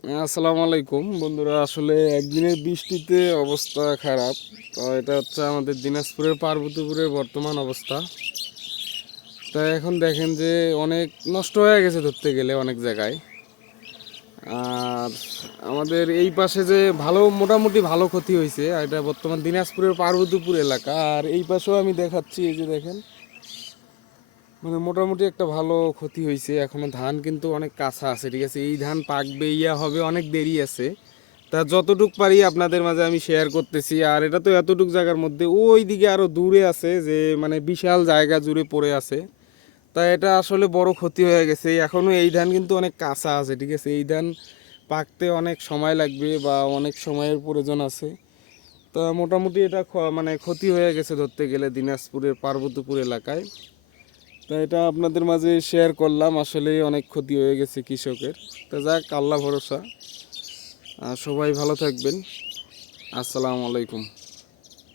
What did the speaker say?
আসসালামু আলাইকুম বন্ধুরা। আসলে একদিনের বৃষ্টিতে অবস্থা খারাপ। তো এটা হচ্ছে আমাদের দিনাজপুরের পার্বতীপুরের বর্তমান অবস্থা। তাই এখন দেখেন যে অনেক নষ্ট হয়ে গেছে ধরতে গেলে অনেক জায়গায়। আর আমাদের এই পাশে যে মোটামুটি ভালো ক্ষতি হয়েছে, আর এটা বর্তমান দিনাজপুরের পার্বতীপুর এলাকা। আর এই পাশেও আমি দেখাচ্ছি, এই যে দেখেন, মানে মোটামুটি একটা ভালো ক্ষতি হয়েছে। এখনো ধান কিন্তু অনেক কাঁচা আছে, ঠিক আছে। এই ধান পাকবে, হবে, অনেক দেরি আছে। তা যতটুক পারি আপনাদের মাঝে আমি শেয়ার করতেছি। আর এটা তো এতটুক জায়গার মধ্যে, ওই দিকে আরো দূরে আছে, যে মানে বিশাল জায়গা জুড়ে পড়ে আছে। তা এটা আসলে বড় ক্ষতি হয়ে গেছে। এখনো এই ধান কিন্তু অনেক কাঁচা আছে, ঠিক আছে। এই ধান পাকতে অনেক সময় লাগবে বা অনেক সময়ের প্রয়োজন আছে। তা মোটামুটি এটা মানে ক্ষতি হয়ে গেছে ধরতে গেলে দিনাজপুরের পার্বতীপুর এলাকায়। তা এটা আপনাদের মাঝে শেয়ার করলাম। আসলে অনেক ক্ষতি হয়ে গেছে কৃষকের। তা যাক, আল্লাহ ভরসা। সবাই ভালো থাকবেন। আসসালামু আলাইকুম।